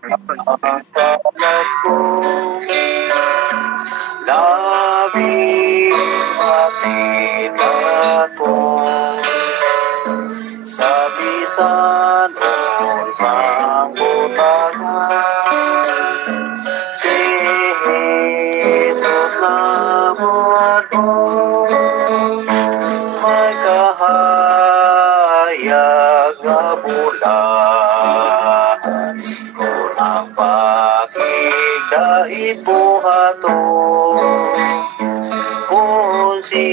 Akala ko labing masin ako sa bisan o sa butangan. Si Jesus lamang ko may kahayag nga bulan ko ng pakigdait buhato. Kung si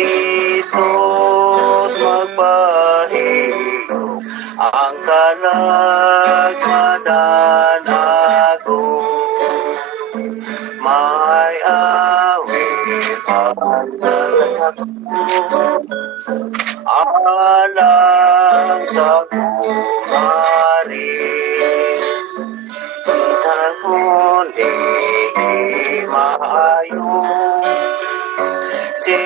Jesus magpahilom ang kalagmanan ako, may awit ang alang sa kumari. Minsan kundi maayo si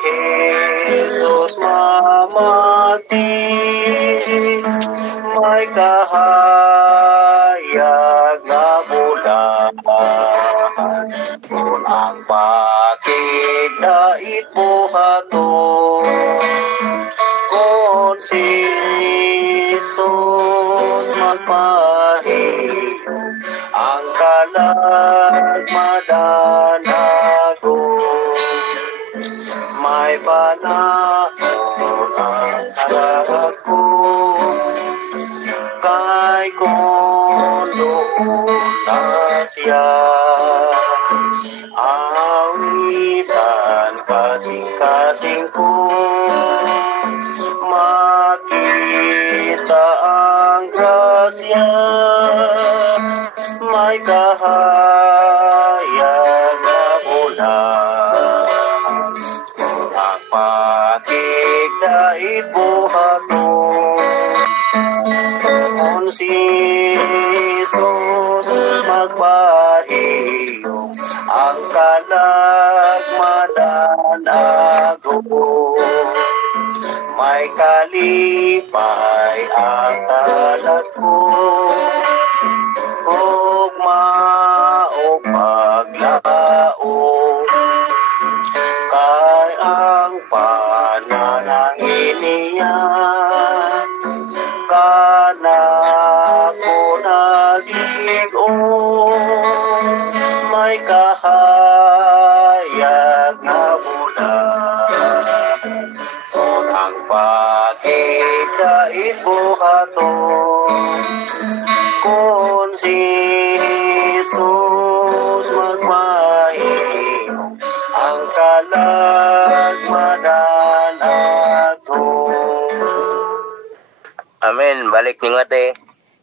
Jesus mamati, may kahayag na bulan kung ang pakigdait buhato. Kung si Jesus magpahilom ang kalagmanan ako, may panahon ang harap ko, kay kung doon na siya. Awitan kasing-kasing ko, makita ang grasya, may kahayag na bulan ang pakigdait buhato. Kung si Jesus magpahilom ang kalagmanan ako, may kalipay ang kalat ko, ugma o paglaom, kay ang pananangin niya kana ko nag-igong, may kahayag na bulan kung ang pakigdait buhato. Kung si Jesus magpahilom ang kalagmanan ako. Amen. Balik ninyo ate.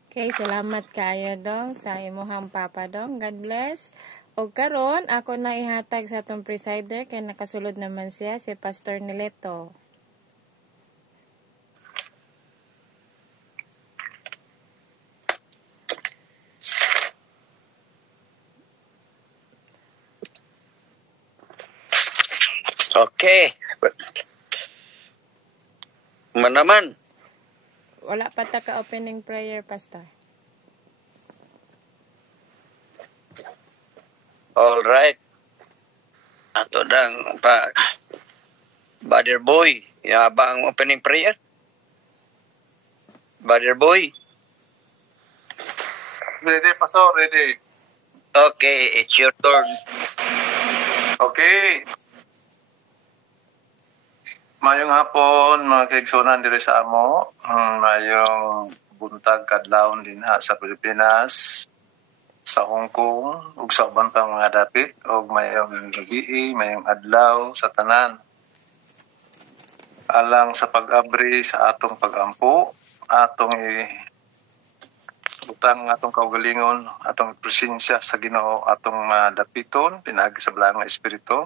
Okay, salamat kayo dong sa imuhang papa dong. God bless. O karon ako na ihatag sa atong presider kay nakasulod naman siya si Pastor Nileto. Okay. Manaman. Wala pa ta ka opening prayer, Pastor. All right. Ato dang pa Brother Boy, ya ba ang opening prayer? Brother Boy. Ready, Pastor, ready. Okay, it's your turn. Okay. Mayong hapon, mga kaigsunan diri sa amo. Mayong buntag kadlawon din ha sa Pilipinas, sa Hong Kong, ug sa ubang pang mga dapit, ug mayong gabi, mayong adlaw sa tanan. Alang sa pag-abri sa atong pagampo, atong utang atong kaugalingon, atong presensya sa Ginoo, atong madapiton pinaagi sa balaang nga espiritu.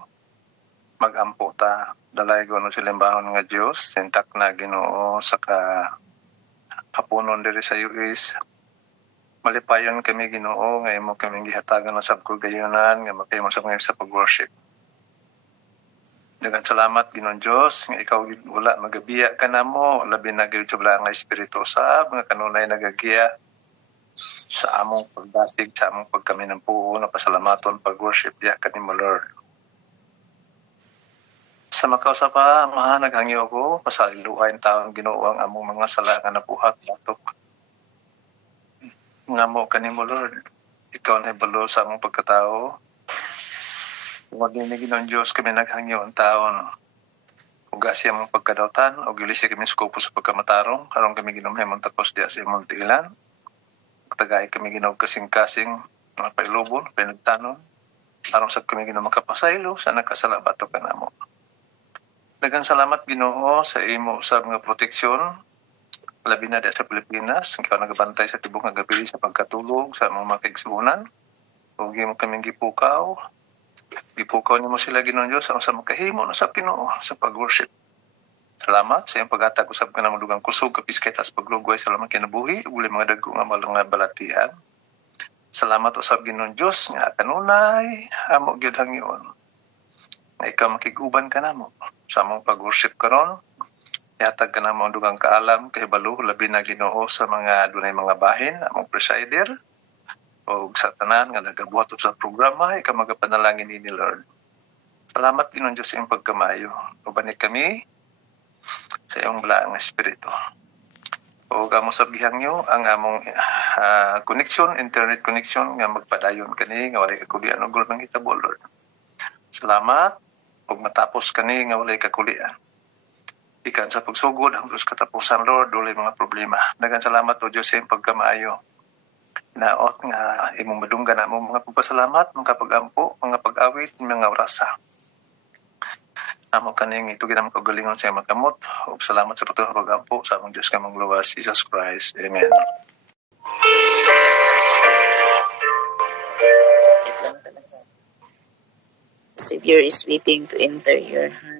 Magampo ta, dalay ko sila bahon nga Dios, sintak na Ginoo sa kapunon diri sa US. Malipayon kami Ginoo nga imo kami gihatagan na sa kagayunan nga makaymo sa mga sa pag-worship. Daghang salamat Ginoong Dios nga ikaw wala magabiya ka namo, labi na gyud sa balaang nga espiritu sa nga kanunay nagagiya sa among pagdasig, sa among pagkaminampuo, na pasalamaton, pag-worship diya kanimo Lord. Sa makausa pa, naghangyo ako, pasaliluhain taon Ginoo ang among mga sala nga nabuhat batok. Nga mo kanimo Lord, ikaw na ibalo sa among pagkatao. Huwag din Ginoong Diyos kami naghangyo ang taon. Uga siya mong pagkadautan, o gilisi kami skupo sa pagkamatarong, karong kami ginumhemon tapos diya sa imong tiilan. Tagay kami Ginoo kasing-kasing, mga pailubon, pinagtanon, arong sa kami Ginoo makapasaylo, sa nakasala batok ka na mo. Daghang salamat Ginoo sa imo sa mga proteksyon, labi na diya sa Pilipinas, ikaw nagabantay sa tibok nga gabi sa pagkatulog, sa mga kaigsuunan, o mo kaming gipukaw nimo sila Ginoong Diyos sa makahimo na sa Ginoo sa pag-worship. Salamat sa iyong pag-atag usab ka na madugang kusog kapis kay tas paglugway sa lamang kinabuhi ug mga dagko nga mga balatian. Salamat usab Ginoong Diyos nga kanunay amo gyud hangyon. Nga ikaw makiguban ka namo sa among pag-worship karon. Ihatag ka namo dugang kaalam kay balo labi na Ginoo sa mga dunay mga bahin among presider o sa tanan nga nagabuhat sa programa, ikaw magapanalangin ni Lord. Salamat Ginoong Diyos sa iyong pagkamayo. Ubanit kami sa iyong balaang espiritu. O kamo sabihang nyo ang among connection, internet connection nga magpadayon kani nga walay kakulian og gulbang hitabo Lord. Salamat ug matapos kani nga walay kakulian. Ikan sa pagsugod hangtod sa katapusan Lord, walay mga problema. Daghang salamat o Diyos sa iyong pagkamayo. Naot nga imong madunggan na mo mga pagpasalamat, mga pag-ampo, mga pag-awit, mga orasa. Amo kaning ito ginamang kagalingon sa makamot. O salamat sa patuloy pag-ampo sa among Diyos kamang luwas, Jesus Christ. Amen. The Savior is waiting to enter your heart.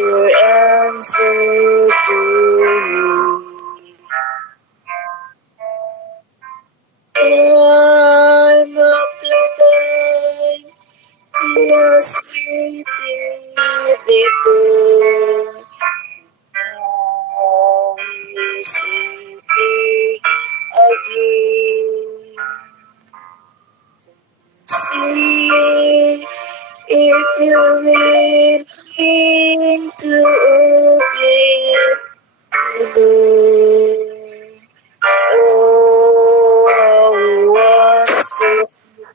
Your answer to you. Time after time, yes, we did before. Now we see it again. See if you're willing to open the door. Oh, how he wants to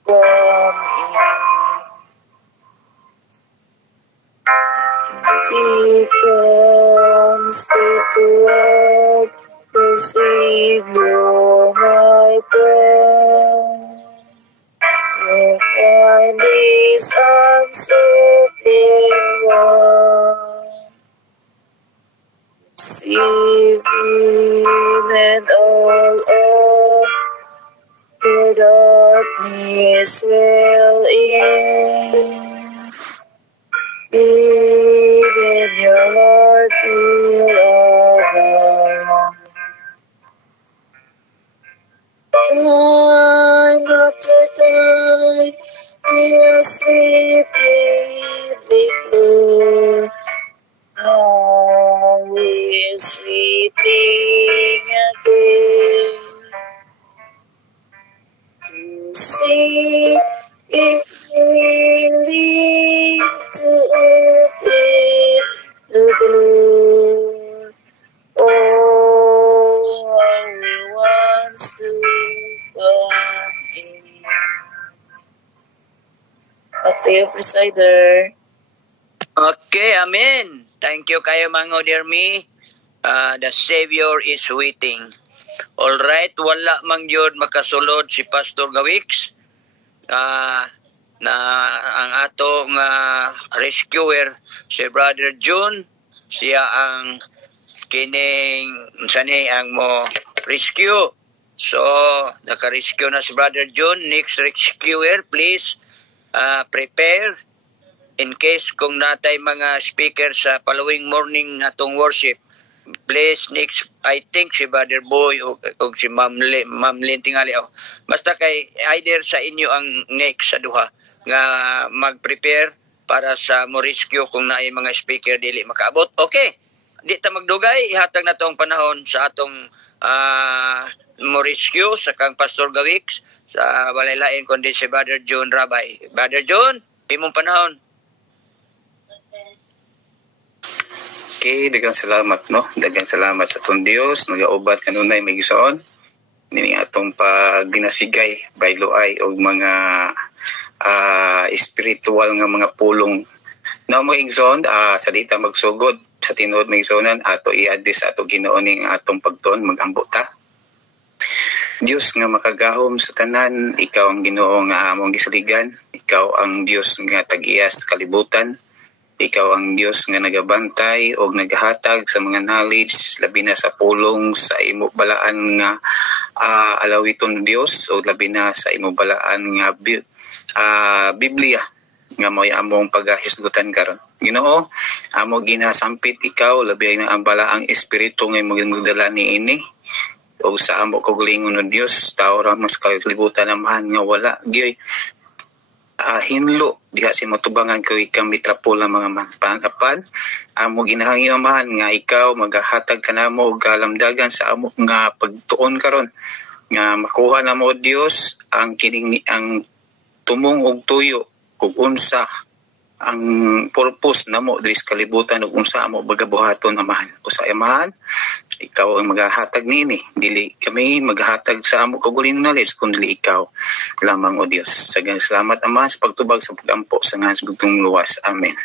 come in. He comes to work, the Savior, my friend. You'll find his arms open wide. Receive him and all of your darkness will end. Even your heart will abide. Time after time, years repeat before. Now is weeping again to see if you're willing to open the door. Oh, how he wants to come in. Back to you, Presider. Okay, amen. Thank you kayo mga dear me. The Savior is waiting. Alright, wala man yun makasulod si Pastor Gawix. Na ang atong rescuer, si Brother June, siya ang kining sani ang mo rescue. So, naka-rescue na si Brother June. Next rescuer, please prepare in case kung natay mga speaker sa following morning atong worship. Please, next, I think si Brother Boy o si Ma'am Lynn tingali. Basta kay either sa inyo ang next sa duha nga mag-prepare para sa mo rescue kung naay mga speaker dili makaabot. Okay, di ta magdugay, ihatag na tong panahon sa atong mo rescue sa kang Pastor Gawix sa walay-lain kundi si Brother John Rabay. Brother John, imong panahon. Okay, daghang salamat, no? Daghang salamat sa atong Dios nagaubat kanunay may gisoon nini atong pagdinasigay bayloay og mga spiritual nga mga pulong. Now mga igsoon, sa dita magsugod sa tinuod mga igsoonan ato i-address ato Ginoo ning atong pagtuon magambo ta. Dios nga makagahom sa tanan, ikaw ang Ginoo nga among gisaligan, ikaw ang Dios nga tag-iyas kalibutan. Ikaw ang Dios nga nagabantay o naghatag sa mga knowledge, labi na sa pulong sa imo balaan nga alawiton Dios o labi na sa imo balaan nga Biblia nga mo'y among paghisgutan karon. Ginoo, amo ginasampit ikaw labi na ang balaang espiritu nga magdala ni ini o sa amo kaugalingon ng Dios, tao ra mas kalibutan naman nga wala gyoy hinlo diha si matubangan ko ikang mitrapol ng mga pangkapan. Amo ginahangimahan nga ikaw magahatag kanamo og kalamdagan sa amo nga pagtuon karon nga makuha namo Dios ang kining ang tumong og tuyo kung unsa ang purpose namo diri sa kalibutan ug unsa amo bagabuhaton amahan. Usa amahan, ikaw ang maghahatag nini, dili kami maghahatag sa amo kaugalingon knowledge kundi ikaw lamang o Dios. Sagang salamat Ama sa pagtubag sa pagampo sa ngalan sa bugtong luwas. Amen.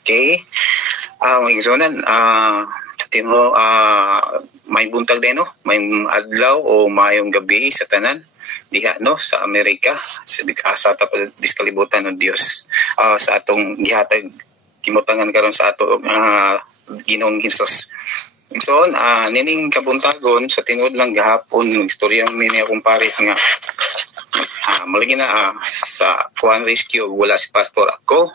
Okay. Mga igsoon, sa tino may buntag din, no? May adlaw o mayong gabi sa tanan diha, no, sa Amerika, sa tapos diskalibutan ng Dios, sa atong gihatag kimutangan karon sa ato Ginoong Hesus. So, nining kabuntagon sa tinuod lang gahapon istorya ni akong pares nga malagi na sa Juan Rescue wala si pastor ako.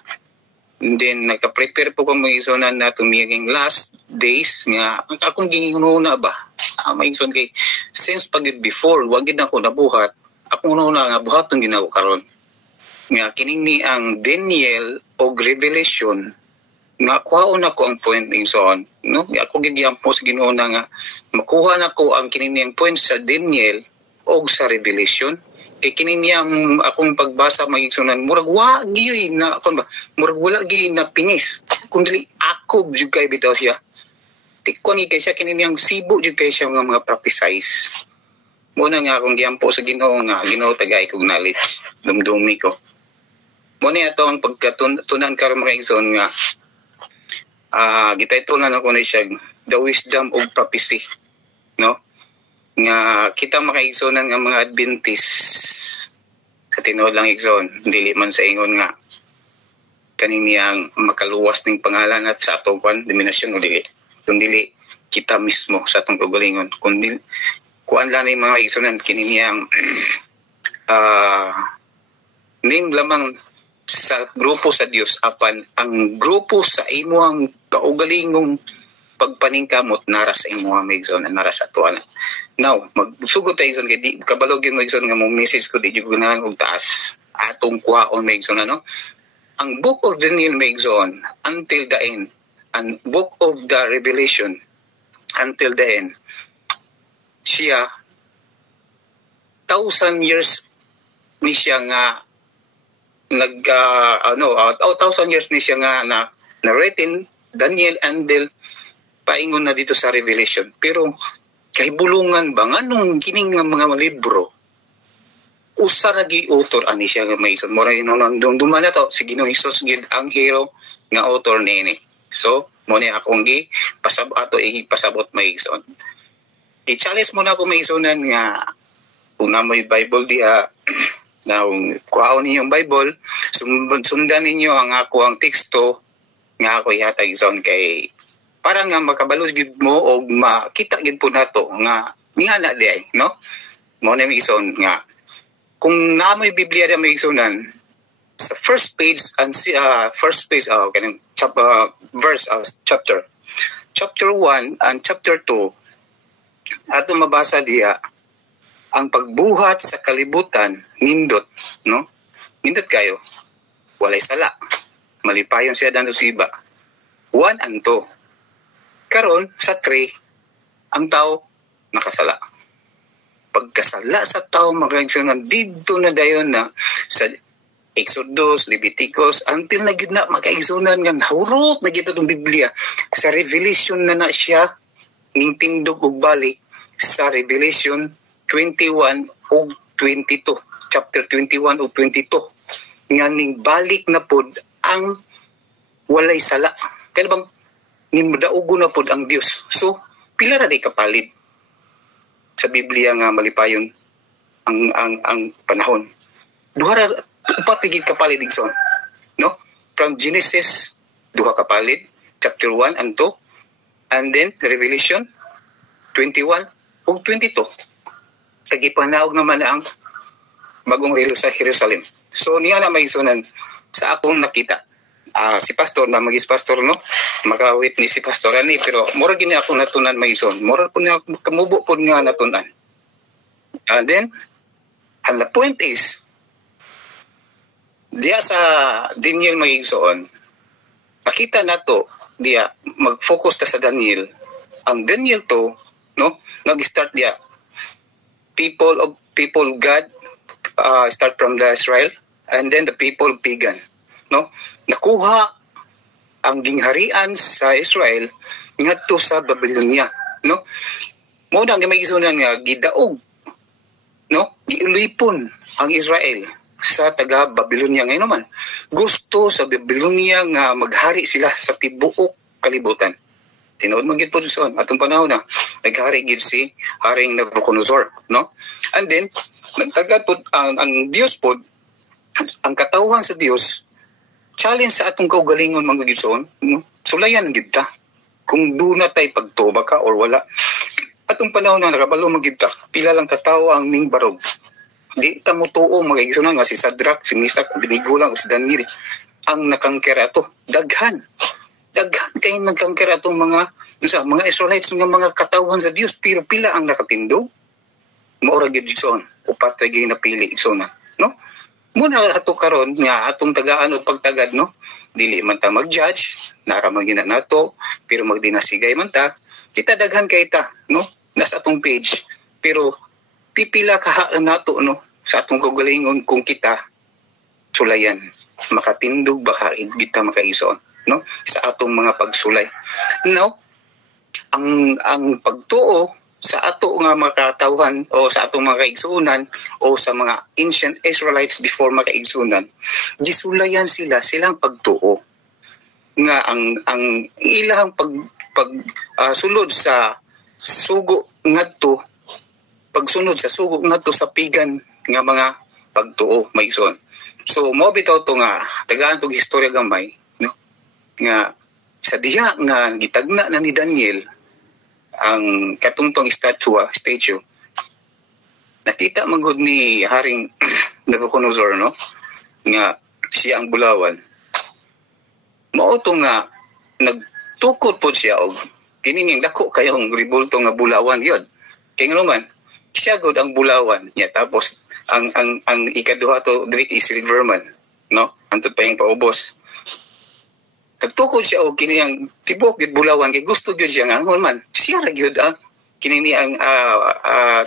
And then nagka-prepare po ko mga isonan na tumiging last days nga akong gingununa ba may ison kay since pag before wag gid ako nabuhat akong una nga buhaton ginawa karon nga kining ni ang Daniel og Revelation nga kuhaon ako ang point ison, no? Ako gigyan po sa Ginoo na nga makuha na ko ang kining niyang point sa Daniel og sa Revelation. Kay kining niyang akong pagbasa magigsunan murag wa giyoy na kon ba murag wala giyoy na pingis kundi ako jud kay bitaw siya. Tikon ni kay siya kining niyang sibo jud kay siya mga prophesize. Muna nga akong giyampo sa Ginoo nga Ginoo tagay kog knowledge dumdumi ko. Muna ato ang pagkatunan karon mga igsoon nga gitaytunan ako na siya the wisdom of prophecy, no? Nga kita makaigsonan nga mga Adventist sa tinuod lang igsoon dili man sa ingon nga kaning niyang makaluwas ning pangalan at sa atong denominasyon o dili kundi kita mismo sa atong kaugalingon kundi kuan lang ning mga igsonan kini niyang name lamang sa grupo sa Dios apan ang grupo sa imuhang kaugalingong pagpaningkamot nara sa imuhang migson nara sa tuan. Now magsugod tayo son kay di kabalog yung migson nga mo message ko di jud gunahan og taas atong kuhaon migson ano. Ang book of Daniel migson until the end and book of the Revelation until the end siya 1,000 years ni siya nga 1,000 years ni siya nga na written Daniel andel paingon na dito sa Revelation pero kahibulungan ba nganong kining nga mga libro usa ra gi author ani siya nga maison mo ra duman na to si Ginoong Hesus gid ang hero nga author niini. So mo ni akong gi pasabot maigsoon i-challenge mo na ako maigsunan nga kung na may Bible diha na kung kuhaon ninyo ang Bible, sundan ninyo ang ako ang teksto nga ako ihatag igsoon kay para nga makabalo gid mo o makita gid po nato nga na di ay, no? Mo na igsoon nga kung namoy Biblia na may igsunan sa first page kanang verse chapter 1 and chapter 2 ato mabasa diha ang pagbuhat sa kalibutan nindot, no? Nindot kayo. Walay sala. Malipayon siya dan usiba. 1 and 2. Karon sa 3 ang tao nakasala. Pagkasala sa tao magkaigsunan didto na dayon na sa Exodus, Leviticus, until na gid na makaigsunan nga hurot na gid atong Biblia. Sa Revelation na siya ning tindog og balik sa Revelation 21 o 22. Chapter 21 o 22. Nga ning balik na pod ang walay sala. Kaya bang nimdaugo na pod ang Dios. So, pila ra di kapalit sa Biblia nga malipayon ang panahon. Upat gid kapalit igsoon. No? From Genesis, duha kapalit, chapter 1 and 2, and then Revelation 21 o 22. Kagipanawag naman ang bagong sa Jerusalem. So, niya na may isunan sa akong nakita. Si pastor na magis pastor, no? Maka-witness si pastor ani, pero mura gini ako natunan may ison. Mura po niya kamubo po nga natunan. And then, and the point is, diya sa Daniel may igsoon, makita nato diya, mag-focus ta sa Daniel. Ang Daniel to, no? Nag-start diya, people God start from the Israel and then the people pagan, no? Nakuha ang gingharian sa Israel ngadto sa Babylonia, no? Mo nang may gisunan nga gidaog, no? Giulipon ang Israel sa taga Babylonia ngayon naman. Gusto sa Babylonia nga maghari sila sa tibuok kalibutan. Tinuod man gid po doon atong panahon na naghari gid si Haring Nabucodonosor, no? And then nagtagad po ang Dios po, ang katawhan sa Dios, challenge sa atong kaugalingon mga gidson, no? Sulayan gid ta kung duna tay pagtuba ka or wala. Atong panahon na nakabalo magid ta, pila lang katawo ang ning barog. Di ta mo tuo mga gidson nga si Sadrak, si Misak, Abednego lang o si Daniel ang nakangkera ato. Daghan kay nagkangkera atong mga Israelites nga mga katawhan sa Dios, pero pila ang nakatindog. Maura gid gidson, upat ra gyud napili gidson, no? Muna ato karon nga atong tagaan og pagtagad, no? Dili man ta mag-judge, nara man gina nato, pero magdinasigay man ta. Kita daghan kay ta, no? Nasa atong page. Pero pipila ka nato, no? Sa atong kagalingon kung kita sulayan, makatindog baka kita makaison, no? Sa atong mga pagsulay. No? Ang pagtuo sa ato nga makatawhan o sa atong mga kaigsunan o sa mga ancient Israelites before makaigsunan, gisulayan silang pagtuo nga ang ilang sulod sa sugo ngadto, pagsunod sa sugo ngadto sa pigan nga mga pagtuo maigsoon. So mo bitaw to nga tagaan tong istorya gamay, no? Nga sa diha nga gitagna na ni Daniel ang katungtong statue, nakita magud ni Haring Nabucodonosor, no? Nga siya ang bulawan. Mao to nga nagtukod po siya og kining dako kayong ribulto nga bulawan yun. Kay naman siya gud ang bulawan niya, tapos ang ikaduha to dili is Silverman, no? Antod pa yung paubos. Nagtukod siya og kini ang tibok gid bulawan kay gusto gyud siya nga man. Siya ra gyud ang kini ang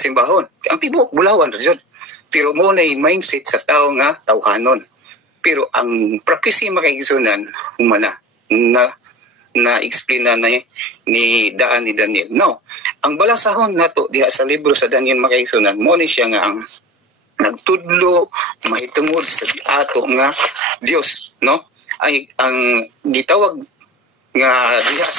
simbahon. Ang tibok bulawan ra gyud. Pero mo na mindset sa tao nga tawhanon. Pero ang prophecy makaigsunan humana na explain na ni Daan ni Daniel. No. Ang balasahon nato diha sa libro sa Daniel makaigsunan mo ni siya nga ang nagtudlo mahitungod sa ato nga Dios, no? Ay ang gitawag nga diha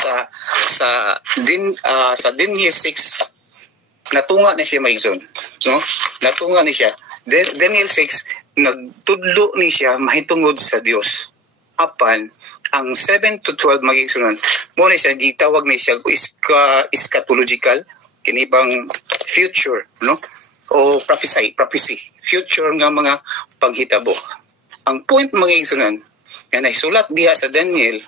sa Daniel 6 natunga na siya maigsoon, no? Natunga ni siya. Daniel 6, nagtudlo ni siya mahitungod sa Dios. Apan ang 7 to 12 magigsunan mo na siya gitawag ni siya eschatological kini bang future, no? O prophecy, future nga mga panghitabo. Ang point magigsunan nga naisulat diha sa Daniel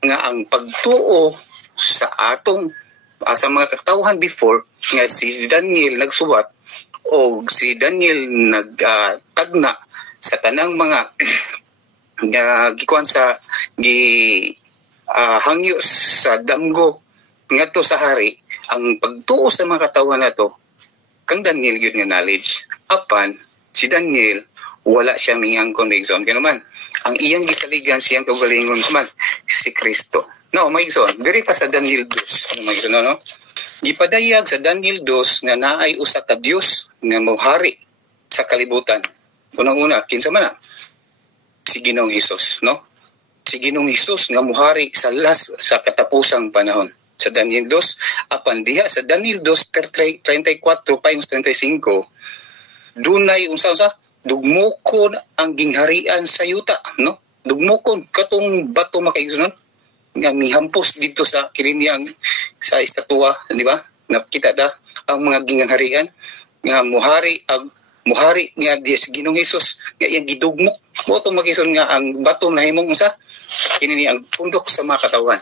nga ang pagtuo sa atong sa mga katawhan before nga si Daniel nagsuwat o si Daniel nagtagna sa tanang mga gikuan sa hangyo sa damgo ngadto sa hari. Ang pagtuo sa mga katawhan nato kang Daniel gyud nga knowledge. Apan si Daniel wala siya miyang conviction kanuman ang iyang gikaligan siyang kaugalingon man si Kristo. No, maigsoon diri pa sa Daniel 2 ano maigsoon no? Gipadayag sa Daniel 2 nga naay usa ka Dios nga mohari sa kalibutan. Unang-una kinsa man na? Si Ginoong Hesus, no? Si Ginoong Hesus nga mohari sa sa katapusang panahon. Sa Daniel 2 apan diha sa Daniel 2:34 payong 35 dunay unsa dugmokon ang gingharian sa yuta, no? Dugmokon katong bato makaigsunon nga mihampos dito sa kininiyang sa estatwa, di ba? Nakita da ang mga gingharian nga muhari nga Dios Ginoong Hesus nga iyang gidugmok mo to magison nga ang bato nahimong unsa kini ang pundok sa mga katawan.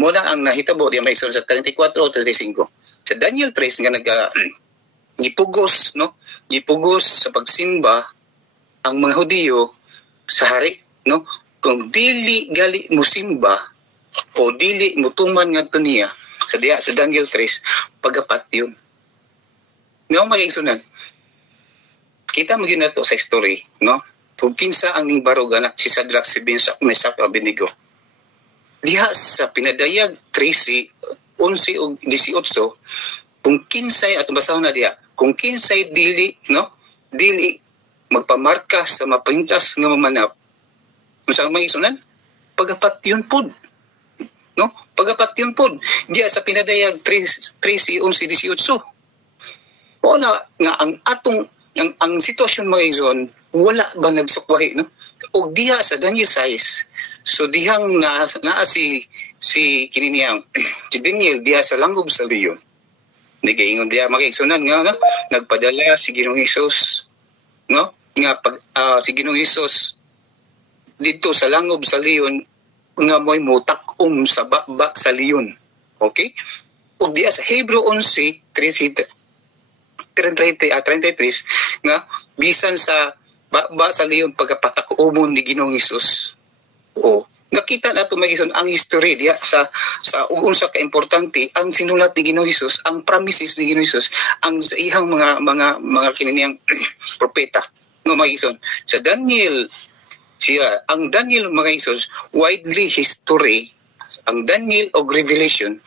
Muna ang nahitabo diya may sa 34 o 35. Sa Daniel 3 nga gipugos, no? Gipugos sa pagsimba ang mga Hudiyo sa hari, no? Kung dili gali musimba o dili mutuman ngadto niya sa Daniel 3 pagapat yun. Nga magigsunan. Kita mo yun na to sa history, no? Kung kinsa ang nimbarog anak si Shadrach, si Meshach, Abednego. Diha sa pinadayag 13, 11 o 18, kung kinsay, at basahon na diha, kung kinsay dili, no? Dili magpamarka sa mapintas nga mamanap. Kung saan magigsunan? Pagapat yun po. No? Pagapat yun po. Diya sa pinadayag 13, 11, 18. Wala nga ang atong ang sitwasyon mga igsoon, wala ba nagsukwahi, no? O diha sa Daniel 6, so dihang na si kininiyang si Daniel diha sa langob sa leon. Di kaingon diha mga igsoonan nga nagpadala si Ginoong Hesus, no? Nga si Ginoong Hesus dito sa langob sa leon nga mo'y mutak-om sa baba sa leon. Okay? O diha sa Hebrew 11:33 nga bisan sa baba sa leon pagpatak-umon ni Ginoong Hesus. O nakita nato magison ang history diha sa unsa ka importante ang sinulat ni Ginoong Hesus, ang promises ni Ginoong Hesus, ang sa ihang mga kininiyang propeta. No magison sa Daniel ang Daniel mga igsoon widely history ang Daniel og Revelation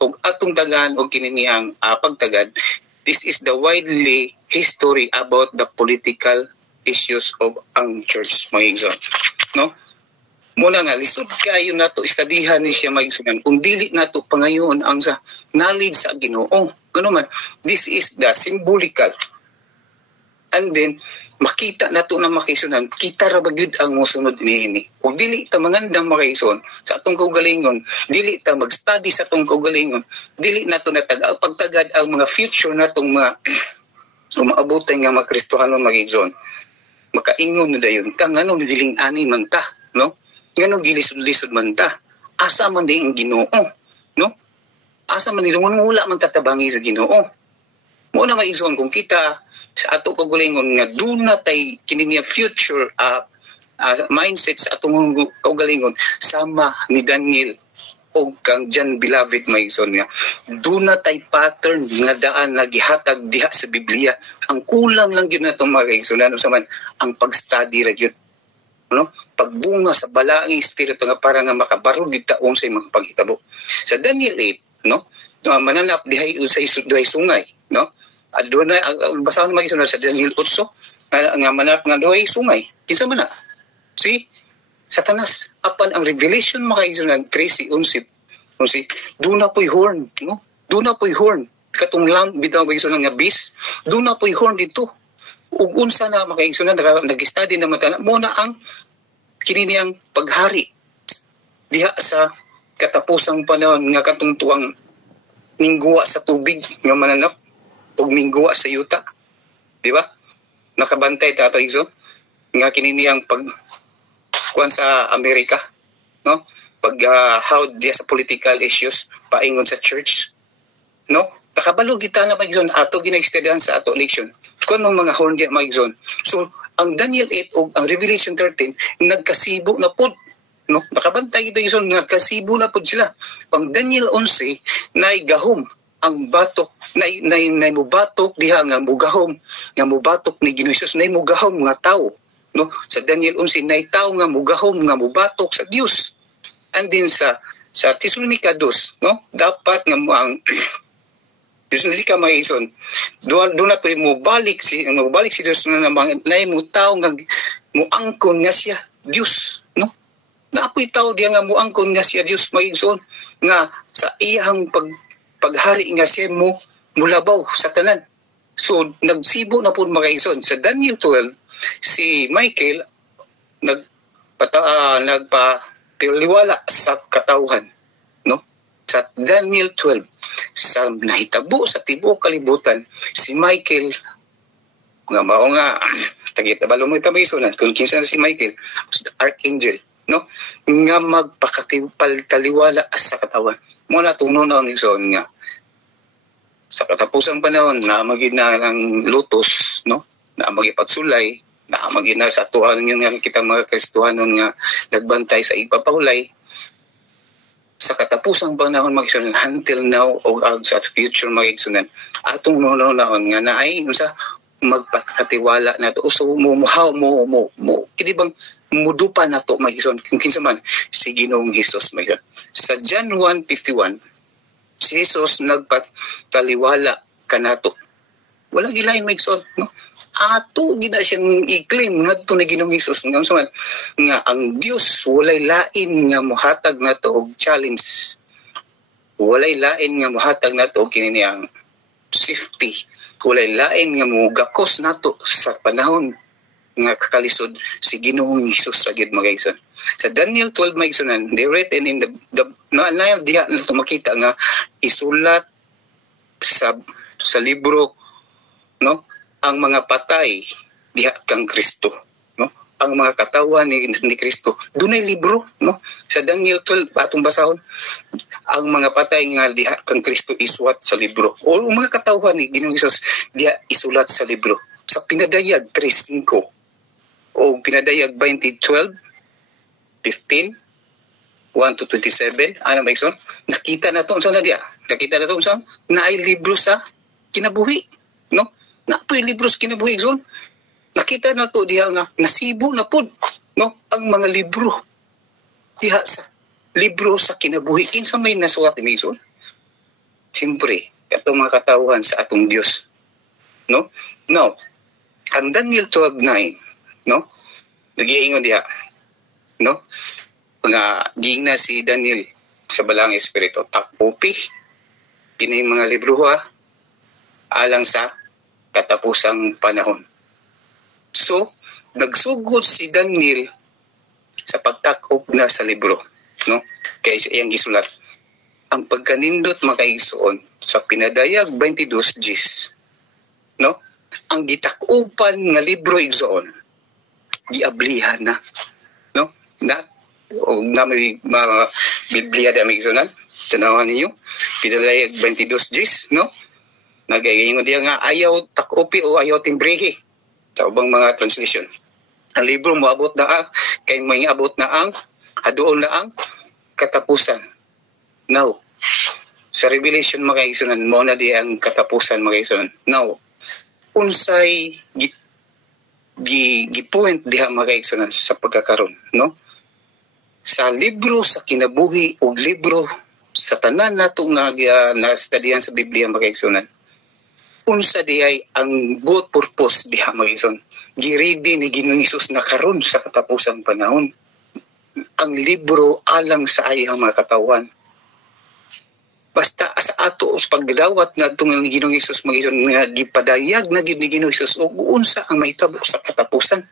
og atong tagan og kininiyang pagtagad. This is the widely history about the political issues of ang church mga igsoon, no? Muna nga lisod kayo nato istadihan ni siya mga igsoon kung dili nato pangayon ang sa knowledge sa Ginoo. Kuno man this is the symbolical. And then makita nato na makaisunan kita ra ba gyud ang mosunod niini ug dili ta mangandam makaison sa atong kaugalingon, dili ta mag-study sa atong kaugalingon, dili nato pagtagad ang mga future natong mga umaabotay nga mga Kristohanon magigson. Makaingon na dayon ka ngano diling ani man ta, no? Ngano gilisod-lisod man ta, asa man di ang Ginoo, no? Asa man wala man tatabangi sa Ginoo. Muna maigsoon kung kita sa ato kaugalingon nga duna tay kini niya future mindset sa atong kaugalingon sama ni Daniel o kang John Beloved maigsoon nga duna tay pattern nga daan nga gihatag diha sa Biblia. Ang kulang lang gyud natong maigsoon sa man ang pag-study ra gyud, no? Pagbunga sa balaang espiritu nga para nga makabarog gid ta unsay mga paghitabo. Sa Daniel 8, no? Mananap dihay sa sungay, no? Aduna ang basahan magisunod sa Daniel 8 nga manap nga doy sungay. Kinsa man na? Si Satanas. Apan ang revelation makaisunod 13:11. Duna po'y horn, no? Duna po'y horn. katong lamb bitaw magigsunan nga bis, doon na po'y horn dito. Ug unsa na makaigsunan nag-study na mata mo na ang kini ang paghari diha sa katapusang panahon nga katong tuwang mingguwa sa tubig nga mananap ug mingguwa sa yuta. Di ba? Nakabantay ta ato igsoon nga kini ang pag kuan sa Amerika, no? Pag how diya sa political issues paingon sa church, no? Nakabalo kita na magigsoon ato gina-studyhan sa ato election. Kung anong mga horn diya magigsoon. So ang Daniel 8 ug ang Revelation 13 nagkasibo na pod, no? Nakabantay kita igsoon nagkasibo na pod sila. Ang Daniel 11 nay gahom ang batok nay mubatok diha nga mugahom nga mubatok ni Ginoong Hesus nay mugahom nga tawo, no? Sa Daniel 11 nay tawo nga mugahom nga mubatok sa Dios. And then sa Thessalonica 2, no? Dapat nga mo ang Thessalonica maison doon na to mubalik si Dios na nay mo tawo nga muangkon nga siya Dios, no? Naapoy tawo diya nga muangkon nga siya Dios maison nga sa iyang paghari nga siya mo mulabaw sa tanan. So nagsibo na po makaison sa Daniel 12 si Michael nagpaliwala sa katawhan, no? Sa Daniel 12 sa nahitabo sa tibuok kalibutan si Michael nga mao nga tagita balo mo tamisonan kung kinsa si Michael archangel, no? Nga magpakataliwala sa katawhan. Muna tuno na ang igsoon nga sa katapusang panahon na magid na ng lutos, no? Na magipagsulay, na magid na sa tuhan nga kita mga Kristohanon nga nagbantay sa ipapahulay. Sa katapusang panahon magigsunan until now o sa future magigsunan atong nunaon nga naay unsa magpakatiwala nato so mo kini bang mudupa nato magigsunan kung kinsa man si Ginoong Hesus magigsunan. Sa John 1:51 si Jesus nagpataliwala kanato. Wala gilain magigsunan, no? Ato gina siyang i-claim ngadto ni Ginoong Hesus nga ang Dios walay lain nga mohatag nato og challenge. Walay lain nga mohatag nato og kini ang safety. Walay lain nga mogakos nato sa panahon nga kakalisod si Ginoong Hesus sa gid magayson. Sa Daniel 12 magaysonan, they written in the diha nato makita nga isulat sa libro, no? Ang mga patay diha kang Kristo, no? Ang mga katawan ni Kristo dunay libro, no? Sa Daniel 12 atong basahon ang mga patay nga diha kang Kristo isulat sa libro o ang mga katawan ni Ginoong Hesus diha isulat sa libro. Sa Pinadayag 3:5 o Pinadayag 20:12 15 1-27 ano ba ison nakita na to unsa na diha naay libro sa kinabuhi, no? Napoy libro sa kinabuhi ison nakita na to diha nga nasibo na pod, no? Ang mga libro diha sa libro sa kinabuhi kinsa may nasulat ni ison siyempre katong mga katawhan sa atong Dios, no? Now ang Daniel 12:9, no? Nagiingon diha, no? Nga giingna si Daniel sa balang espiritu takupi pinay mga libro alang sa katapusang panahon. So nagsugod si Daniel sa pagtakop na sa libro, no? Kay sa iyang gisulat ang pagkanindot makaigsuon sa Pinadayag 22:10, no? Ang gitakupan nga libro igsuon giablihan na, no? O may mga Biblia da migsunan tanawan ninyo Pinadayag 22:10, no? Nagaingon diya nga ayaw takupi o ayaw timbrihi sa ubang mga translation. Ang libro moabot na kay may abot na ang haduol na ang katapusan. Now sa Revelation magaigsunan mo na di ang katapusan magaigsunan. Now unsay gipoint diha magaigsunan sa pagkakaron, no? Sa libro sa kinabuhi o libro sa tanan nato nga na-studihan sa Biblia magaigsunan. Unsa diay ang both purpose diha magaigsunan. Giridi ni Ginoong Hesus na karon sa katapusang panahon. Ang libro alang sa ayang mga katawan. Basta sa ato sa pagdawat na itong Ginoong Hesus nga gipadayag na gid ni Ginoong Hesus ug unsa ang mahitabo sa katapusan.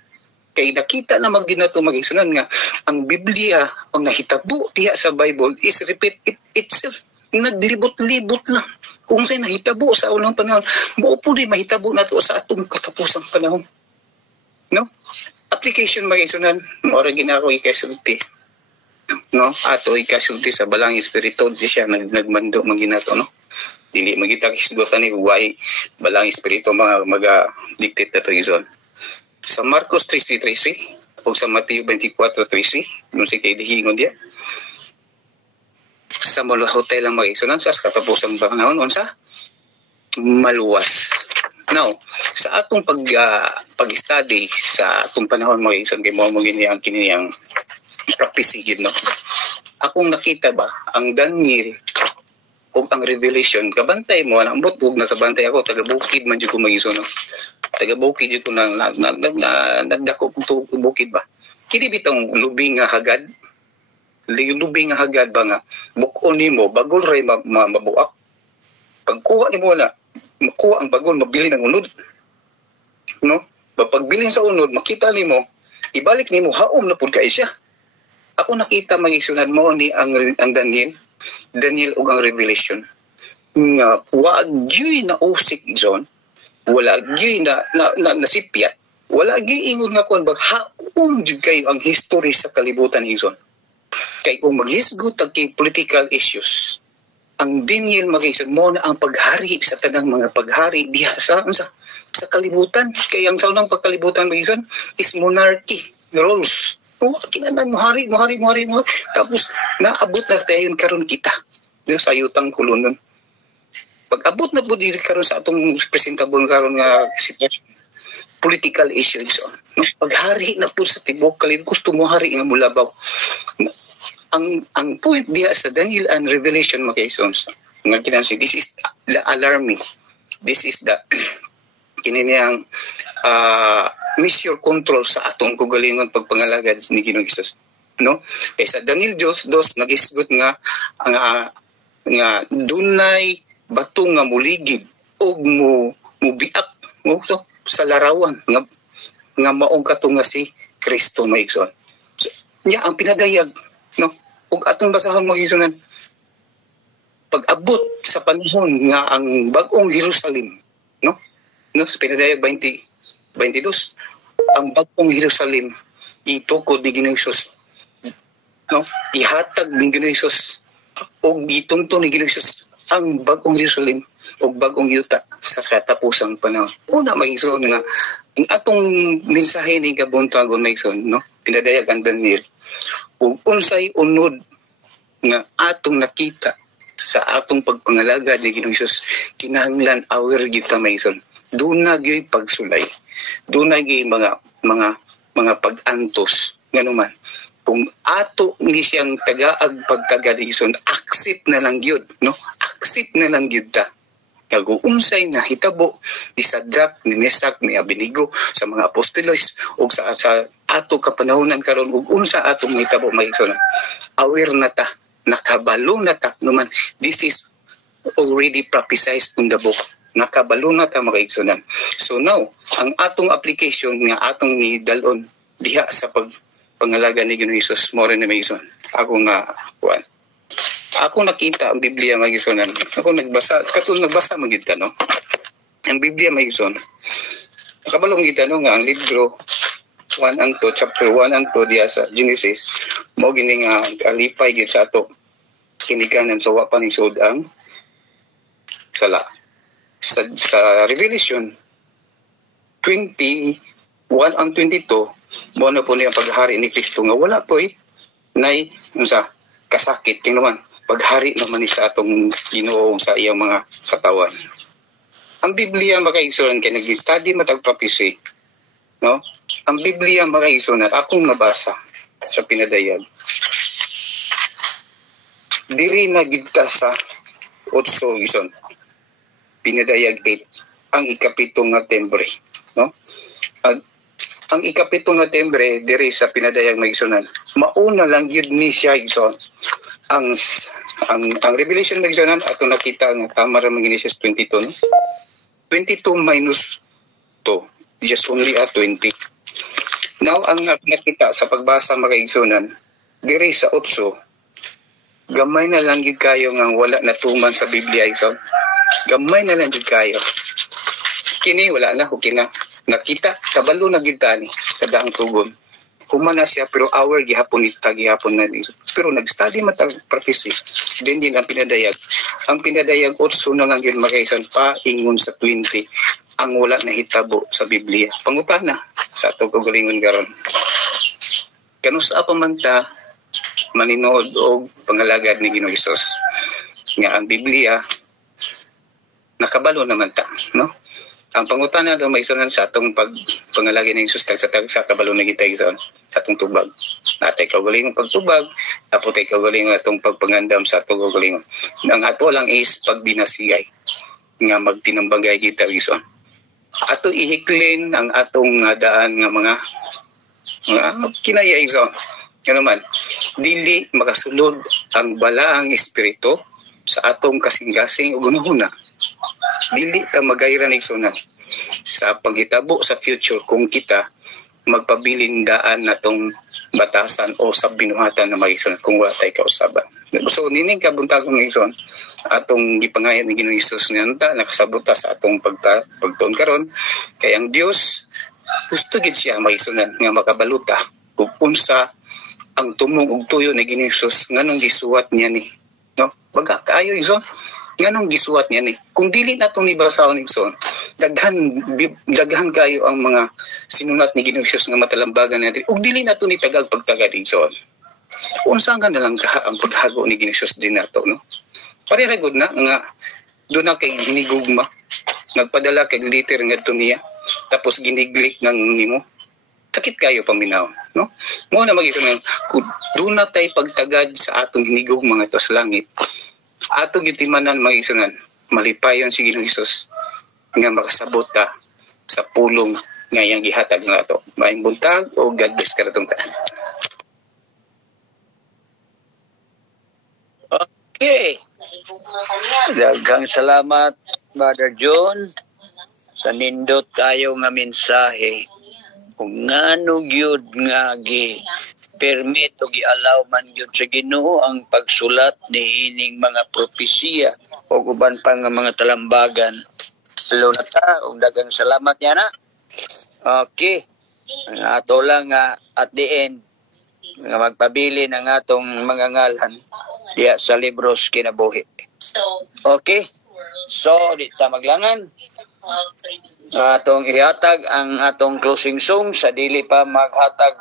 Kay nakita na maginato magisunan nga ang Biblia ang nahitabo diha sa Bible is repeat itself. Naglibot-libot lang. Kung sa'y nahitabo sa unang panahon, mo po rin mahitabo na to sa atong katapusang panahon. No? Application magisunan, mora ginako ikasulti. No, ato ikasulti sa balang espiritu di siya nagmando maginato, no. Dili magita kisgutan ni why balang espiritu mga dictate na to izon. Sa Marcos 3:13 o sa Mateo 24:13, no si kay dihingon dia. Sa mga hotel lang magisunan sa katapusang panahon unsa maluwas. Now, sa atong pag-study sa atong panahon mo isang kay mo gini ang kiniyang prophecy gid, no. Akong nakita ba ang Daniel ug ang Revelation kabantay mo na ambot ug nakabantay ako taga bukid man jud ko magiso, no. Taga bukid jud ko nagdako ko bukid ba. Kini bitong lubing nga hagad. Lubing nga hagad ba nga bukon nimo bagol ray mabuak. Pagkuha nimo na makuha ang bagol mabili ng unod. No? Pagbilin sa unod makita nimo ibalik nimo haom na pud kay siya. Ako nakita magisunod mo ni ang Daniel ug ang Revelation nga wa gyud na usik zone, wala gyud na nasipya, wala gyud ingon nga kon bag haom jud kayo ang history sa kalibutan igsoon. Kay kung maghisgot og political issues, ang Daniel magisunod mo na ang paghari sa tanang mga paghari diha sa kalibutan. Kay ang sa unang pagkalibutan magisunod is monarchy rules. Kinanan mo hari. Tapos, naabot na tayo karon kita. Sa ayutang kulunon. Pag-abot na po dito karon sa atong presentable karon nga sitwasyon. Political issues. No? Paghari na po sa tibok kalib. Gusto mo hari nga mulabaw. Ang point diya sa Daniel and Revelation, mga kaisons, nga kinansi, this is the alarming. This is the kininiyang mission control sa atong kugalingon pagpangalagad ni Ginoong Hesus, no. Kay sa Daniel 2:2 nagisgot nga dunay bato nga muligid og mubiak mo so, sa larawan nga maong kato nga si Kristo maigsoon. So, niya ang pinadayag, no, ug atong basahon magisunan pag-abot sa panahon nga ang bag-ong Jerusalem, no sa pinadayag 20:22 ang bagong Jerusalem itukod ni Ginoong Hesus, no, ihatag ni Ginoong Hesus o gitungtong ni Ginoong Hesus ang bagong Jerusalem o bagong yuta sa katapusang panahon. Una magigsoon nga ang atong mensahe ni kabuntagon magigsoon, no, pinadayag ang Daniel ug unsay unod nga atong nakita sa atong pagpangalaga ni Ginoong Hesus kinahanglan aware kita magigsoon. Doon na gyud pagsulay. Doon na gyud mga pag-antos nganuman. Kung ato ni siyang tagaag pagkagadison, accept na lang gyud, no? Accept na lang gyud ta. Kag unsay na hitabo ni Sadrak, ni Mesak, ni Abednego sa mga apostolos ug sa ato kapanahonan karon ug unsa atong hitabo magigsoon. Aware na ta, nakabalo na ta numan. This is already prophesied in the book. Nakabalo na ta mga igsunan. So now, ang atong application nga atong ni dalon diha sa pangalaga ni Ginoong Hesus mo rin na may igsunan. Ako nakita ang Biblia mga igsunan. Ako nagbasa, katulad nagbasa magid ka, no? Ang Biblia mga igsunan. Nakabalong kita, no, nga ang libro 1 and 2, chapter 1 and 2 diha sa Genesis, mo gini nga alipay gid sa ato kinikanan sa wa pa ni sud ang sala. Sa Revelation 21 and 22 mo na po niya paghari ni Kristo nga wala po nay unsa kasakit king naman paghari naman ni sa atong Ginoo sa iyang mga katawan. Ang Biblia makaigsunan kay nag-study matag prophecy, no, ang Biblia makaigsunan akong nabasa sa pinadayag diri na gidta sa 8 ison pinadayag 8 ang ikapitong nga tembre, no. Ang ikapitong nga tembre diri sa pinadayag maigsunan mauna lang gyud ni siya igsoon ang Ang Revelation magigsonan ato nakita nga tama ra Genesis 22 no? 22 minus 2 just only 20. Now ang nakita sa pagbasa makaigsunan diri sa 8 gamay na lang gid kayo nga wala natuman sa Biblia igsoon. Gamay na lang gid kayo. Kini wala na okay na. Nakita kabalo na gid tani sa daang tugon. Humana siya pero hour gihapon gihapon na pero nag-study matag prophecy din ang pinadayag. Ang pinadayag 8 na lang yun makaisan pa ingon sa 20 ang wala na hitabo sa Biblia. Pangutana sa atong kagalingon karon. Kanusa pa man ta maninood og pangalagad ni Ginoong Hesus nga ang Biblia nakabalo naman ta, no? Ang pangutana daw may isunan sa atong pangalagad ni Hesus sa kabalo na kita igsoon sa atong tubag. Natay kaugalingon pagtubag, tapos tay kaugalingon atong pagpangandam sa atong kaugalingon. Ang ato lang is pagdinasiyay nga magtinambagay kita igsoon. Ato ihiklin ang atong daan nga mga kinaya igsoon. Ano man, dili makasulod ang balaang espiritu sa atong kasing-kasing o gunahuna. Dili ta magayran igsunan sa paghitabo sa future kung kita magpabiling daan natong batasan o sa binuhatan na magigsunan kung wala tayo kausaban. So, nining kabuntagon ng igsoon, atong gipangayan ni Ginoong Hesus nga nanta, nakasabota sa atong pagtuon karon kay ang Dios gusto gid siya magigsunan nga makabaluta kung unsa ang tumong ug tuyo ni Ginoong Hesus nganong gisuwat niya ni, no? Baga kaayo igsoon nganong gisuwat niya ni. Kung dili natong nibasahon igsoon, daghan kayo ang mga sinunat ni Ginoong Hesus nga matalambagan natin ug dili nato ni tagag pagtagad igsoon. Unsa nga nalang ang paghago ni Ginoong Hesus din nato, no? Parehas gud na nga do na kay ginigugma, nagpadala kay liter ngadto niya tapos giniglik nang nimo. Sakit kayo paminaw, no? Mo na magiging do na tay pagtagad sa atong hinigog mga to sa langit. Atong gitimanan magisunan malipayon si Ginoong Hesus nga makasabot ta sa pulong nga iyang gihatag nato. Maayong buntag o God bless karatong taan. Okay. Daghang salamat Brother John sa nindot tayo nga mensahe. Kung ngano gyud nga permit o gi-allow man gyud sa Ginoo ang pagsulat ni ining mga propesiya o uban pa nga mga talambagan. Hello na ta, og daghang salamat niya na. Okay. Ang ato lang at the end nga magpabili ng atong mga ngalan diya sa libros kinabuhi. Okay. So, di ta maglangan. Atong ihatag ang atong closing song sa dili pa maghatag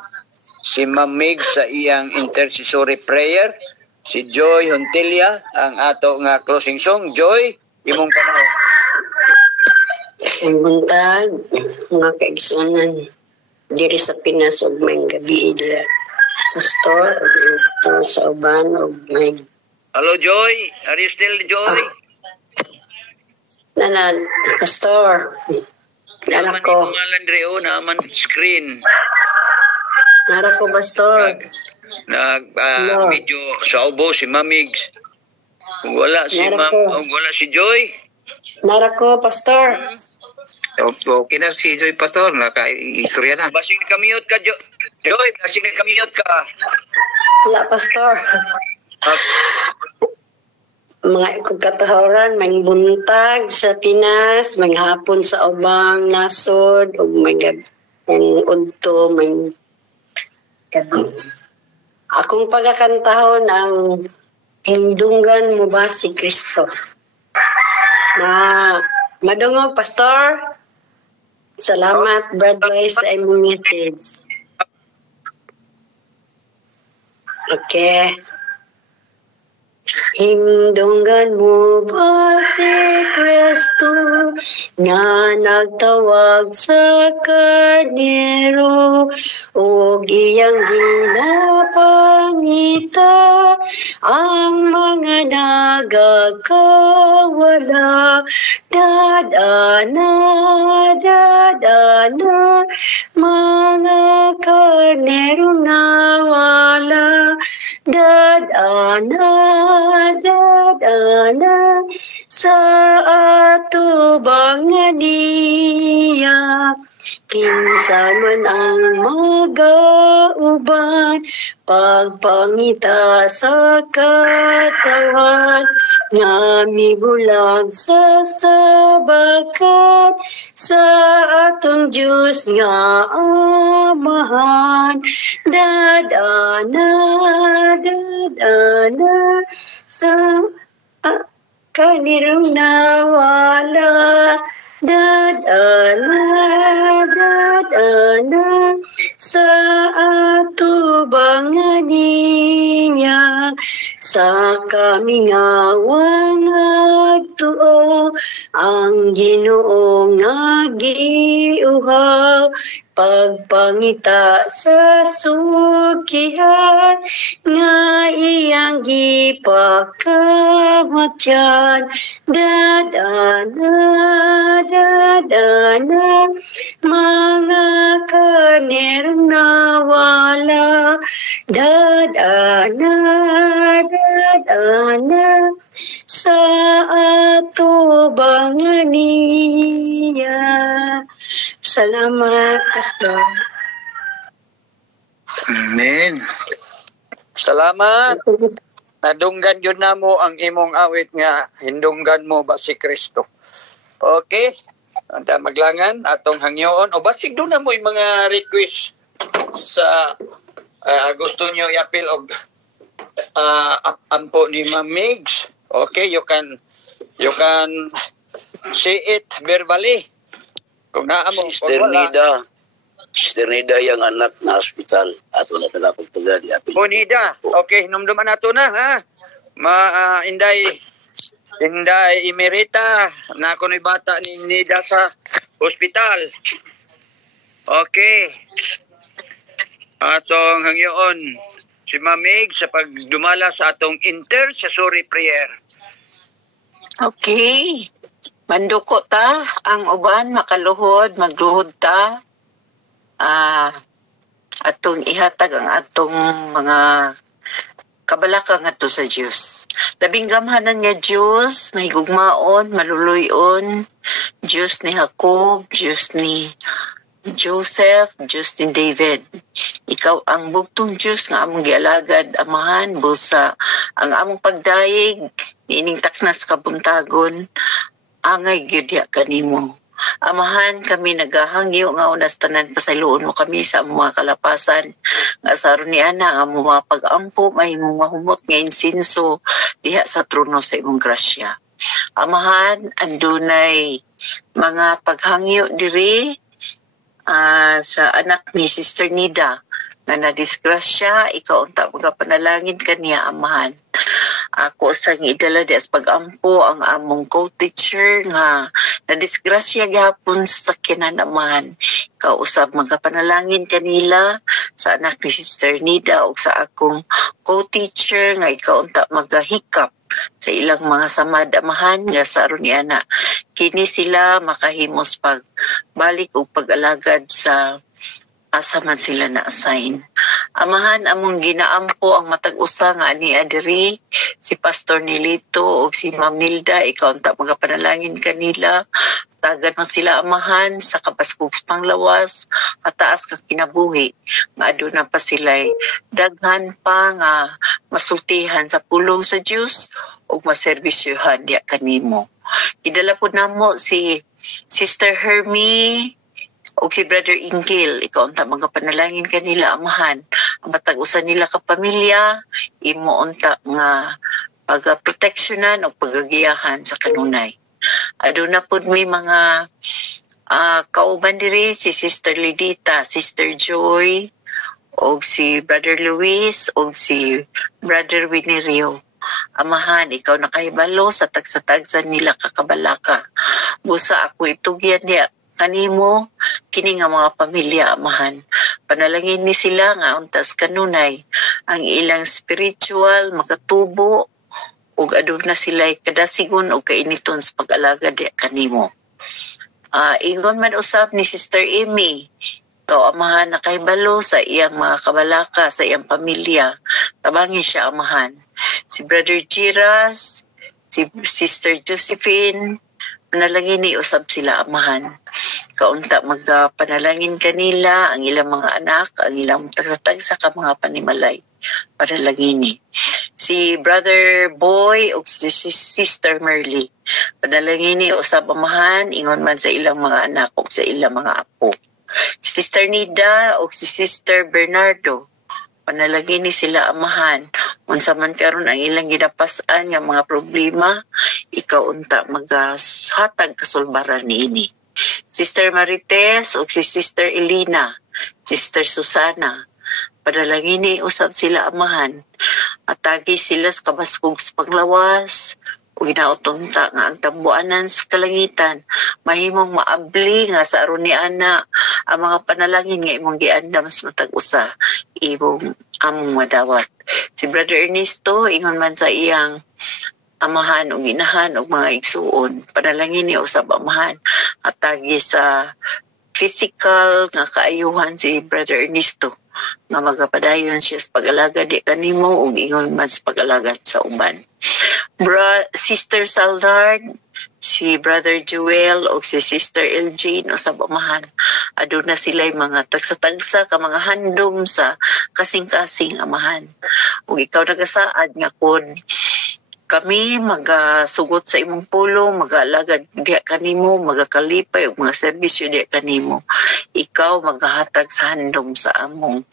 si Ma'am Mig sa iyang intercessory prayer, si Joy Hontilia ang ato nga closing song. Joy, imong panahon. Ang buntag mga kaigsunan diri sa Pinas ug may gabi ila pastor ug sa uban ug may. Hello Joy, are you still Joy? Nanan pastor. Naman ko. Naman ngalan Reo naman screen. Nara ko pastor. Medyo sa ubo si Mamig. Kung wala si kung wala si Joy. Nara ko pastor. Okay na si Joy Pastor, naka-istorya na. Basig na-commute ka, Joy. Basig na-commute ka. Wala pastor. Mga katahoran, may buntag sa Pinas, may hapon sa ubang nasod, o may udto, may gabi. Akong pagkakantahon ang Hindunggan mo ba si Kristo? Na madungog, pastor. Salamat, brother, sa imong message. Okay. Hindunggan mo ba si Kristo na nagtawag sa karnero o iyang ginapangita ang mga nagagakawala dadana mga karnero nawala dadana dadana sa ato bangania. Kinsa man ang magauban, pagpangita sa katawan, nga mibulag sa sabakat, sa atong Diyos nga amahan. Dadana sa kanirong nawala. Dadana sa ato bangania, sa kamingawang agtuo, ang Ginoo nga giuhaw, pagpangita sa sukihan, nga iyang gipakamatyan. Dadana mga kanirong nawala. Dadana sa ato bangania. Salamat, Pastor. Amen. Salamat. Nadunggan yun na mo ang imong awit nga hindunggan mo ba si Kristo. Okay. Anta maglangan atong hangyoon o basig doon na mo yung mga request sa gusto nyo i-appeal og ampo ni Ma'am Migs. Okay, you can say it verbally. Kung naa mo, Sister Nida yung anak na hospital at wala tagapagtaga di apil. Nida. Okay, hinumduman nato na ha. Inday Emerita na kuno'y bata ni Nida sa hospital. Okay. Atong hangyoon si Mamig sa pagdumala sa atong intercessory prayer. Okay. Manduko ta ang uban makaluhod, magluhod ta. Atong ihatag ang atong mga kabalaka ngadto sa Dios. Labing gamhanan nga Dios, mahigugmaon, maluluyon, Dios ni Jacob, Dios ni Joseph, Dios ni David. Ikaw ang bugtong Dios nga among gialagad, amahan, busa ang among pagdayeg, niining taknas kabuntagon, angay gyud kanimo. Amahan, kami nagahangyo nga unas tanan pasayloon mo kami sa mga kalapasan nga saron ni ana ang mga pag-ampo may mga humot nga insinso diha sa trono sa imong grasya. Amahan, andunay mga paghangyo diri sa anak ni Sister Nida nga nadisgrasya, ikaw unta magapanalangin kaniya, amahan. Ako sang idala di as pag-ampo ang among co-teacher nga nadisgrasya gihapon sa sakyanan, amahan. Ikaw usab magapanalangin kanila sa anak ni Sister Nida o sa akong co-teacher nga ikaw unta magahikap sa ilang mga samad, amahan, nga sa aron ni ana kini sila makahimos pagbalik o pag-alagad sa asa man sila na-assign. Amahan, among ginaampo ang matag usa nga ani adiri si Pastor Nilito o si Mamilda, ikaw unta magapanalangin kanila, tagan mo sila, amahan, sa kapaskog panglawas, kataas kag kinabuhi, nga aduna pa sila'y daghan pa nga masultihan sa pulong sa Dios o maserbisyuhan diya kanimo. Kidala po namo si Sister Hermie o si Brother Ingil, ikaw unta magapanalangin kanila, amahan, ang matag-usa nila kapamilya, imo unta nga pag-proteksyonan o pagagiyahan sa kanunay. Aduna po may mga kauban diri si Sister Lidita, Sister Joy, o si Brother Luis, o si Brother Winerio. Amahan, ikaw nakahibalo sa tagsa-tagsa nila kakabalaka. Busa ako itugyan niya kanimo, kini nga mga pamilya, amahan. Panalangin ni sila nga untas kanunay ang ilang spiritual makatubo ug aduna sila kadasigon o kainiton sa pag-alaga di kanimo. Ingon man usab ni Sister Amy, ikaw amahan nakahibalo sa iyang mga kabalaka, sa iyang pamilya. Tabangin siya, amahan. Si Brother Jiras, si Sister Josephine, panalangin ni usab sila amahan. Kaunta magpanalangin kanila ang ilang mga anak, ang ilang tagatag sa mga panimalay. Panalangin ni. Si Brother Boy o si Sister Merly, panalangin ni usab amahan, ingon man sa ilang mga anak o sa ilang mga apo. Si Sister Nida o si Sister Bernardo, panalangin ni sila amahan. Unsa man karon ang ilang ginapasan nga mga problema, ikaw unta maghatag kasulbaran niini. Sister Marites o si Sister Elena, Sister Susana, panalangin ni usab sila amahan. Atagi sila sa kabaskog sa panglawas, o ginautunta nga ang tambuanan sa kalangitan, mahimong maabli nga sa aron ni ana ang mga panalangin nga imong giandam sa matag usa, imong among madawat. Si Brother Ernesto, ingon man sa iyang amahan o ginahan o mga igsuon, panalangin ni usab amahan, atagi sa physical nga kaayuhan si Brother Ernesto, nga magapadayon siya sa pag-alaga di kanimo ug ingon man sa pag-alagad sa uban. Sister Saldard, si Brother Joel o si Sister Elgine o sa amahan, aduna sila'y mga tagsa-tagsa ka mga handom sa kasing-kasing amahan. Ug ikaw nagasaad nga kun kami magasugot sa imong pulong, mag-alagad diya kanimo, magakalipay o mga serbisyo diya kanimo. Ikaw maghahatag sa handom sa among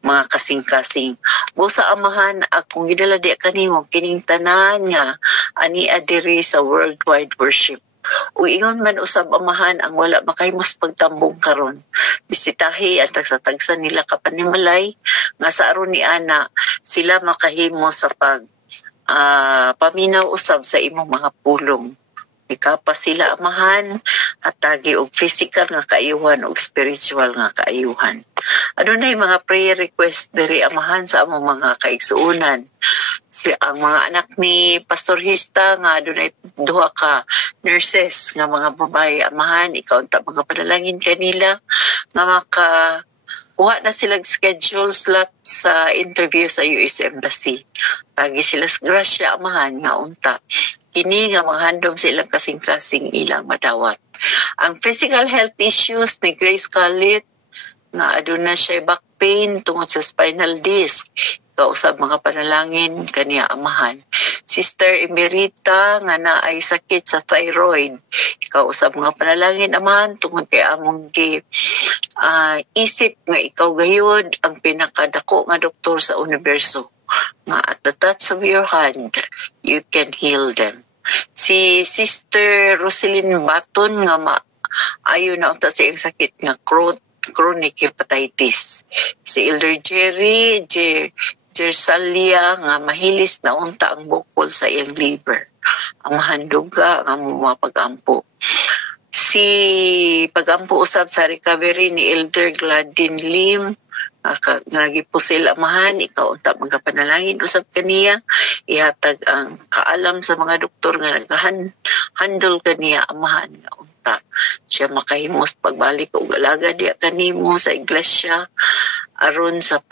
mga kasing-kasing. O sa amahan, akong gidala diya kanimo, kining tanan nga ani adiri sa worldwide worship. O ingon man usab amahan ang wala makahimos pagtambong karon. Bisitahi ang tagsa-tagsa nila kapanimalay, nga sa aron ni ana, sila makahimo sa paminaw usab sa imong mga pulong. Ikapa sila amahan, atagi og physical nga kaayuhan og spiritual nga kaayuhan. Adunay mga prayer request diri amahan sa among mga kaigsuonan. Ang mga anak ni Pastor Hista nga adunay 2 ka nurses nga mga babae amahan, ikaw unta mga panalangin kanila nga kuha na silang schedule slot sa interview sa US Embassy. Tagi sila sa grasya amahan nga unta. Kini nga mga handom silang kasing-kasing ilang madawat. Ang physical health issues ni Grace Khalid nga aduna siya back pain tungod sa spinal disc. Kausab mga panalangin kaniya amahan. Sister Emerita nga naay sakit sa thyroid. Kausab mga panalangin amahan tungod kay among isip nga ikaw gayud ang pinakadako nga doktor sa universo. Nga at the touch of your hand, you can heal them. Si Sister Roselyn Baton nga ayon na unta sa iyang sakit nga chronic hepatitis. Si Elder Jerry Jersalia nga mahilis na unta ang bukol sa iyang liver. Ang mahanduga nga mga pag-ampo. Si pag-ampo usab sa recovery ni Elder Gladyn Lim nga gipusil amahan, ikaw unta mga panalangin usab kaniya, ihatag ang kaalam sa mga doktor nga nag-handle kaniya amahan nga unta siya makahimos pagbalik og alaga diya kanimo sa iglesia aron sa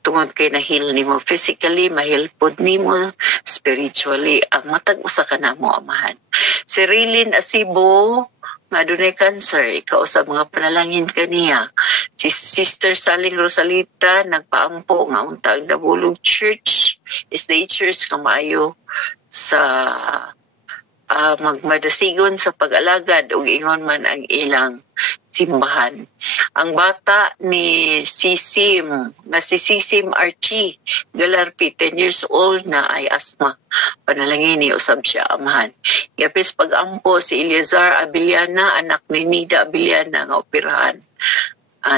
tungod kay na-heal nimo physically, ma-heal pod nimo spiritually ang matag usa ka namo amahan. Si Rilin Asibo nga dunay cancer, ikaw sa mga panalangin kaniya. Si Sister Saling Rosalita nagpaampo nga unta ang Dabulog Church is the church nga maayo sa magmadasigon sa pag-alagad ug ingon man ang ilang simbahan. Ang bata ni si Sisim Archie Galarpi, 10 years old na ay asthma. Panalangin ni usab siya amahan. Yapis pag-ampo si Eliazar Abiliana, anak ni Nida Abiliana nga operahan.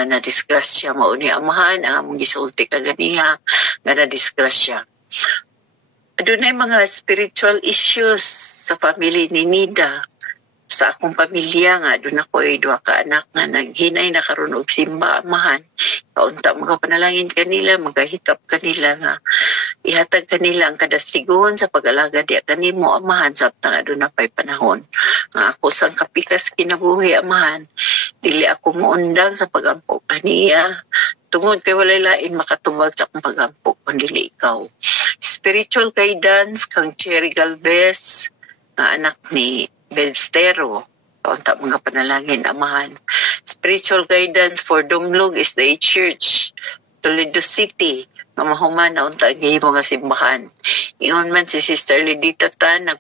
Na disgrasya mao ni amahan ang among gisulti kaganiha nga na disgrasya. Adunay mga spiritual issues sa family ni Nida. Sa akong pamilya nga, doon ako ay 2 ka anak nga naghinay na karon og simba amahan. Kaunta mga panalangin kanila, magahikap kanila nga ihatag kanila ang kadasigon sa pag-alaga diya kanimo amahan sabtang aduna pay panahon. Nga ako sang kapikas kinabuhi amahan, dili ako muundang sa pagampo kaniya. Tungod kay walay lain makatubag sa akong pagampo kundi ikaw. spiritual guidance kang Cherry Galvez nga anak ni Belstero. Kaunta mga panalangin, Amahan. Spiritual guidance for Dumlog is the Church, Toledo City, nga mahuman na unta gihimo nga simbahan. Ingon man si Sister Lidita Tan,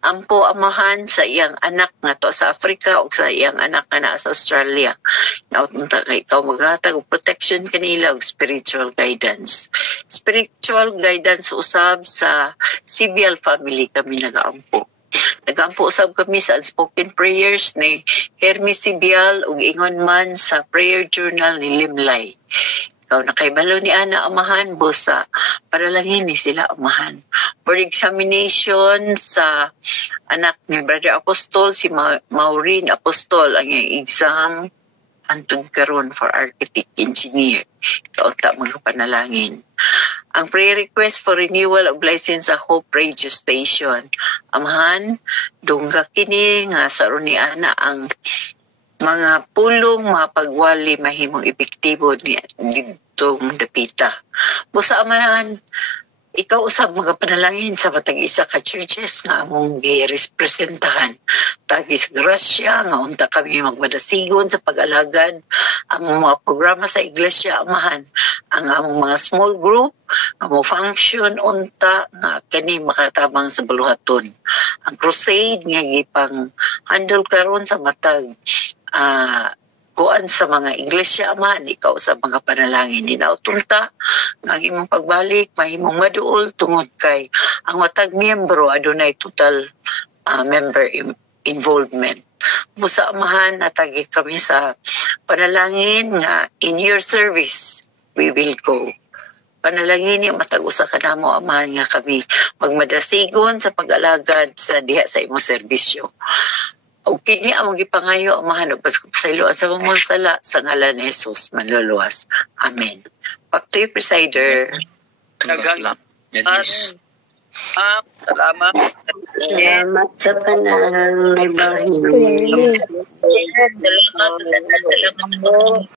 ampo amahan sa iyang anak nga to sa Africa o sa iyang anak nga na sa Australia. Naunta kay ikaw maghatag og protection kanila og spiritual guidance. Spiritual guidance usab sa Sibial family kami nagaampo. Nagampo usab kami sa unspoken prayers ni Hermes Sibial ug ingon man sa prayer journal ni Limlay. Ikaw nakaibalo ni Ana Amahan, busa panalangin ni sila Amahan. For examination sa anak ni Brother Apostol, si Maureen Apostol, ang exam antod karon for architect engineer. Ikaw ta mga panalangin. Ang prayer request for renewal of license sa Hope Radio Station. Amahan, dungga kini nga sa ni Ana ang mga pulong mapagwali mahimong epektibo ni ditong dapita. Busa Amahan, ikaw usab mga panalangin sa matag isa ka churches nga among girepresentahan. Tagis grasya nga unta kami magmadasigon sa pag-alagad ang mga programa sa iglesia Amahan. Ang among mga small group amo function unta nga kani makatabang sa buluhaton. Ang crusade nga gipang handle karon sa matag kuan sa mga iglesia Amahan, ikaw sa mga panalangin ninautunta nga imong pagbalik mahimong maduol tungod kay ang matag miyembro adunay total member involvement. Busa Amahan, natagi kami sa panalangin nga in your service we will go. Panalangin ni matag usa ka namo Amahan nga kami magmadasigon sa pag-alagad sa diha sa imong serbisyo. O kini among gipangayo Amahan ug pasaylo sa mga sala sa ngalan ni Jesus manluluwas. Amen. Back to you, Presider. Salamat. Salamat sa kanang may bahin. Kuya Willie. Salamat.